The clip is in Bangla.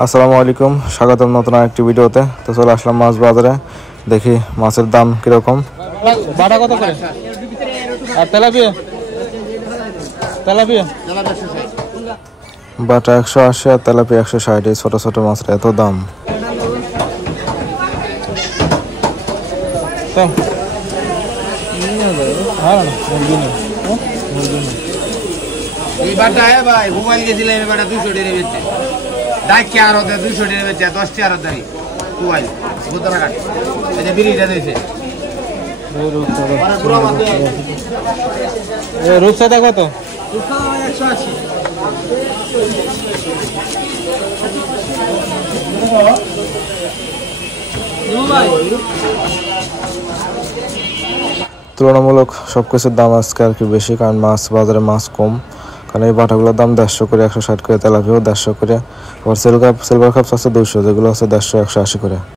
আসসালামু আলাইকুম, স্বাগতম নতুন আরেকটি ভিডিওতে। তো চলে আসলাম মাছ বাজারে, দেখি মাছের দাম কিরকম। বাটা কত করে? আর তেলাপিয়া তেলাপিয়া বাটা 180 আর তেলাপিয়া 160। এই ছোট ছোট মাছের এত দাম। এই বাটা ভাই মোবাইল গেছিলাম, এই বাটা 200 টাকা বেচছে। ডাইকে আর হতে 200 টাকা বেচছে, 10 টাকা আর দামি মোবাইল বুতরা কাট। এই যে বিড়িটা দিয়েছে রূপসাদা কত? 180। তুলনামূলক সবকিছুর দাম আজকে আর কি বেশি, কারণ মাছ বাজারে মাছ কম। কারণ এই বাটাগুলোর দাম 150 করে, 160 করে, তেলাপিয়াও 150 করে, আবার সিলভার কাপ আছে 200, যেগুলো আছে 150, 180 করে।